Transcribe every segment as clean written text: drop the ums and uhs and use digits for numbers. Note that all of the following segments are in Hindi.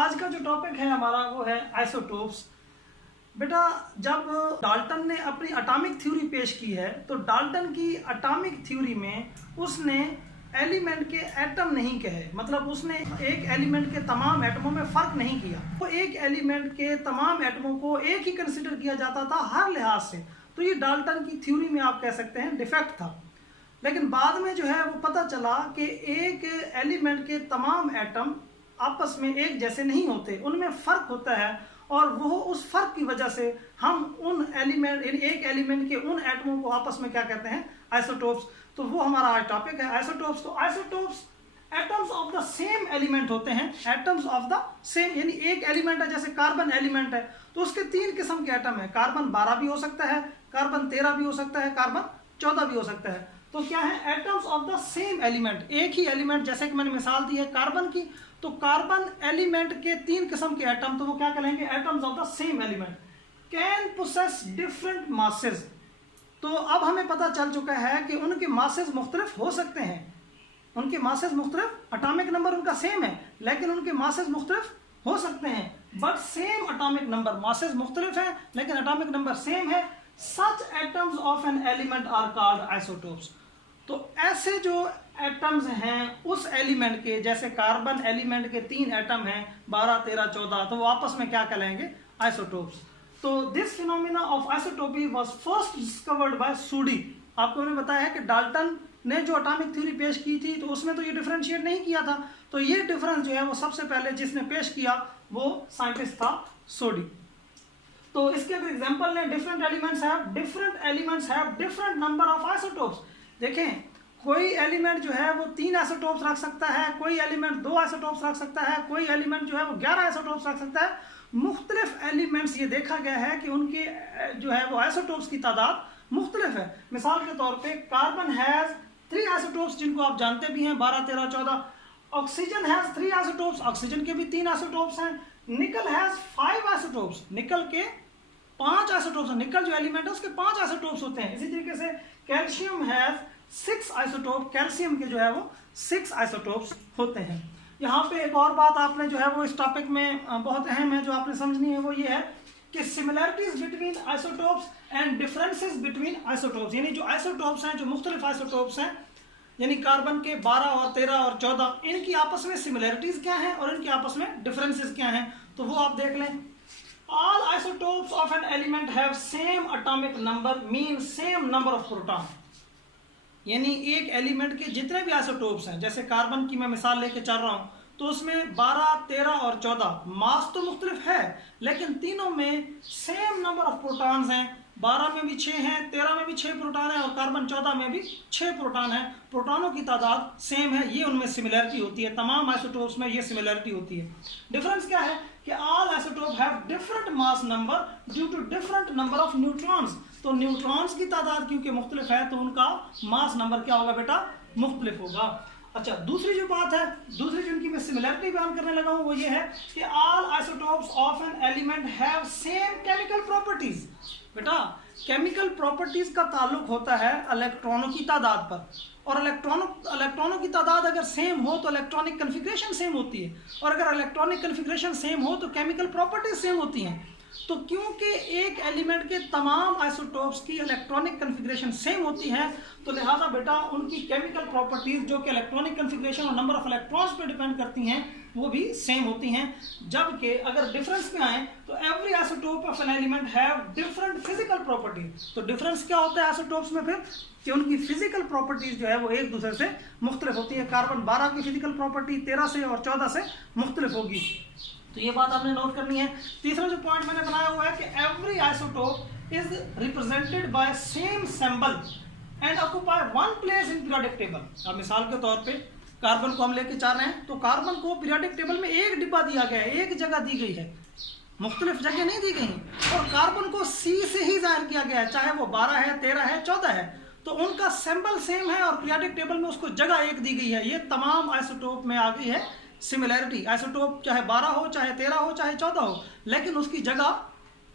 आज का जो टॉपिक है हमारा वो है आइसोटोप्स। बेटा, जब डाल्टन ने अपनी एटॉमिक थ्योरी पेश की है तो डाल्टन की एटॉमिक थ्योरी में उसने एलिमेंट के एटम नहीं कहे, मतलब उसने एक एलिमेंट के तमाम एटमों में फ़र्क नहीं किया। तो एक एलिमेंट के तमाम एटमों को एक ही कंसिडर किया जाता था हर लिहाज से। तो ये डाल्टन की थ्योरी में आप कह सकते हैं डिफेक्ट था। लेकिन बाद में जो है वो पता चला कि एक एलिमेंट के तमाम एटम आपस में एक जैसे नहीं होते, उनमें फ़र्क होता है और वो उस फ़र्क की वजह से हम उन एलिमेंट एक एलिमेंट के उन एटमों को आपस में क्या कहते हैं, आइसोटोप्स। तो वो हमारा आज टॉपिक है आइसोटोप्स। तो isotopes atoms of the same element होते हैं, एटम्स ऑफ द सेम, यानी एक एलिमेंट है जैसे कार्बन एलिमेंट है तो उसके 3 किस्म के एटम है। कार्बन 12 भी हो सकता है, कार्बन 13 भी हो सकता है, कार्बन 14 भी हो सकता है। तो क्या है, atoms of the same element, एक ही एलिमेंट। जैसे कि मैंने मिसाल दी है कार्बन की, तो कार्बन एलिमेंट के 3 किस्म के एटम, तो वो क्या कहेंगे, atoms of the same element can possess different masses. तो अब हमें पता चल चुका है कि उनके मासेस मुख्तलिफ हो सकते हैं, उनके मासेस मुख्तलिफ, एटॉमिक नंबर उनका सेम है लेकिन उनके मासेस मुख्तलिफ हो सकते हैं। But same atomic number, masses मुख्तलिफ हैं लेकिन एटॉमिक नंबर सेम है। Such atoms of an element are called isotopes. तो ऐसे जो एटम्स हैं उस एलिमेंट के, जैसे कार्बन एलिमेंट के 3 एटम हैं 12, 13, 14, तो वो आपस में क्या कहलाएंगे, आइसोटोप्स। तो this phenomena of isotopy was first discovered by Soddy. आपको मैंने बताया है कि डाल्टन ने जो एटॉमिक थ्योरी पेश की थी तो उसमें तो ये डिफरेंशिएट नहीं किया था, तो ये डिफरेंस जो है वो सबसे पहले जिसने पेश किया वो साइंटिस्ट था सूडी। तो इसके अगर एग्जांपल लें, different elements have different number of isotopes. देखें, कोई एलिमेंट जो है वो 3 आइसोटोप्स रख सकता है, कोई एलिमेंट 2 आइसोटोप्स रख सकता है, कोई एलिमेंट जो है वो 11 आइसोटोप्स रख सकता है। मुख्तलिफ एलिमेंट्स, ये देखा गया है कि उनके जो है वो आइसोटोप्स की तादाद मुख्तलिफ है। मिसाल के तौर पे कार्बन हैज़ 3 आइसोटोप्स जिनको आप जानते भी हैं, 12, 13, 14। ऑक्सीजन हैज़ 3 आइसोटोप्स, ऑक्सीजन के भी 3 आइसोटोप्स हैं। निकल हैज़ 5 आइसोटोप्स, निकल के 5 आइसोटोप्स, निकल जो एलिमेंट है उसके 5 आइसोटोप्स होते हैं। इसी तरीके से कैल्शियम हैज़ 6 आइसोटोप, कैल्शियम के जो है वो 6 आइसोटोप्स होते हैं। यहाँ पे एक और बात आपने जो है वो इस टॉपिक में बहुत अहम है जो आपने समझनी है, वो ये है कि similarities between isotopes and differences between isotopes, यानी जो आइसोटोप्स हैं, जो मुख्तलिफ आइसोटोप्स हैं, यानी कार्बन के 12 और 13 और 14, इनकी आपस में सिमिलैरिटीज क्या हैं और इनकी आपस में डिफरेंसेस क्या हैं, तो वो आप देख लें। All isotopes of an element have same atomic number, mean same number of proton। यानी एक एलिमेंट के जितने भी आइसोटोप्स हैं, जैसे कार्बन की मैं मिसाल लेके चल रहा हूँ, तो उसमें 12, 13 और 14 मास तो मुख्तलिफ है लेकिन तीनों में सेम नंबर ऑफ प्रोटॉन्स हैं। 12 में भी 6 हैं, 13 में भी 6 प्रोटॉन है और कार्बन 14 में भी 6 प्रोटॉन है। प्रोटॉनों की तादाद सेम है, ये उनमें सिमिलरिटी होती है, तमाम आइसोटोप्स में ये सिमिलरिटी होती है। डिफरेंस क्या है कि all isotope have different mass number due to different number of neutrons. तो न्यूट्रॉन्स की तादाद क्योंकि मुख्तलिफ है तो उनका मास नंबर क्या होगा बेटा, मुख्तलिफ होगा। अच्छा, दूसरी जो बात है, दूसरी जिनकी मैं सिमिलरिटी बयान करने लगा हूं वो ये है कि all isotopes of an element have same chemical properties. बेटा, केमिकल प्रॉपर्टीज का ताल्लुक होता है इलेक्ट्रॉनों की तादाद पर, और इलेक्ट्रॉनों की तादाद अगर सेम हो तो इलेक्ट्रॉनिक कन्फिग्रेशन सेम होती है, और अगर इलेक्ट्रॉनिक कन्फिग्रेशन सेम हो तो केमिकल प्रॉपर्टीज सेम होती हैं। तो क्योंकि एक एलिमेंट के तमाम आइसोटोप्स की इलेक्ट्रॉनिक कन्फिग्रेशन सेम होती है तो लिहाजा बेटा उनकी केमिकल प्रॉपर्टीज जो कि इलेक्ट्रॉनिक कन्फिग्रेशन और नंबर ऑफ इलेक्ट्रॉन्स पे डिपेंड करती हैं वो भी सेम होती हैं। जबकि अगर डिफरेंस में आए तो every isotope of an element have different physical properties. तो डिफरेंस क्या होता है आइसोटोप्स में फिर, कि उनकी फिजिकल प्रॉपर्टीज जो है वो एक दूसरे से मुख्तलिफ होती है। कार्बन 12 की फिजिकल प्रॉपर्टी 13 से और 14 से मुख्तलिफ होगी, तो ये बात आपने नोट करनी है। तीसरा जो पॉइंट मैंने बनाया हुआ है कि every isotope is represented by same symbol and occupy one place in periodic table. अब मिसाल के तौर पे कार्बन को हम लेके चल रहे हैं तो कार्बन को पीरियोडिक टेबल में एक डिब्बा दिया गया है, एक जगह दी गई है, मुख्तलिफ जगह नहीं दी गई, और कार्बन को सी से ही जाहिर किया गया है, चाहे वो 12 है, 13 है, 14 है, तो उनका सिंबल सेम है और पीरियोडिक टेबल में उसको जगह एक दी गई है। ये तमाम आइसोटोप में आ गई है सिमिलैरिटी। आइसोटोप चाहे 12 हो, चाहे 13 हो, चाहे 14 हो, लेकिन उसकी जगह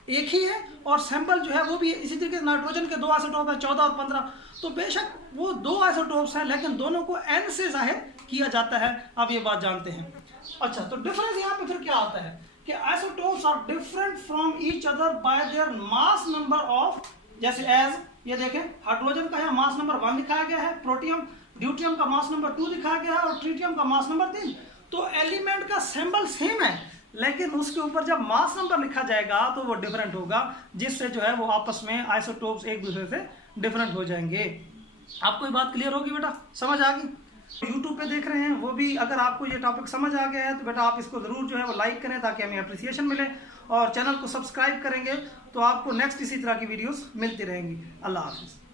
एक ही है और सैंपल जो है वो भी। इसी तरीके से नाइट्रोजन के 2 आइसोटोप है, 14 और 15, तो बेशक वो 2 आइसोटोप्स हैं लेकिन दोनों को n से जाहिर किया जाता है। अब ये बात जानते हैं। अच्छा, तो डिफरेंस यहाँ पे फिर क्या आता है कि isotopes are different from each other by their mass number of, जैसे एज ये देखें हाइड्रोजन का यहाँ मास नंबर 1 दिखाया गया है, प्रोटियम ड्यूटियम का मास नंबर 2 दिखाया गया है और ट्रिटियम का मास नंबर 3। तो एलिमेंट का सिंबल सेम है, लेकिन उसके ऊपर जब मास नंबर लिखा जाएगा तो वो डिफरेंट होगा, जिससे जो है वो आपस में आइसोटोप्स एक दूसरे से डिफरेंट हो जाएंगे। आपको ये बात क्लियर होगी बेटा, समझ आ गई? यूट्यूब पे देख रहे हैं वो भी, अगर आपको ये टॉपिक समझ आ गया है तो बेटा आप इसको ज़रूर जो है वो लाइक करें ताकि हमें अप्रिसिएशन मिले, और चैनल को सब्सक्राइब करेंगे तो आपको नेक्स्ट इसी तरह की वीडियोस मिलती रहेंगी। अल्लाह हाफिज़।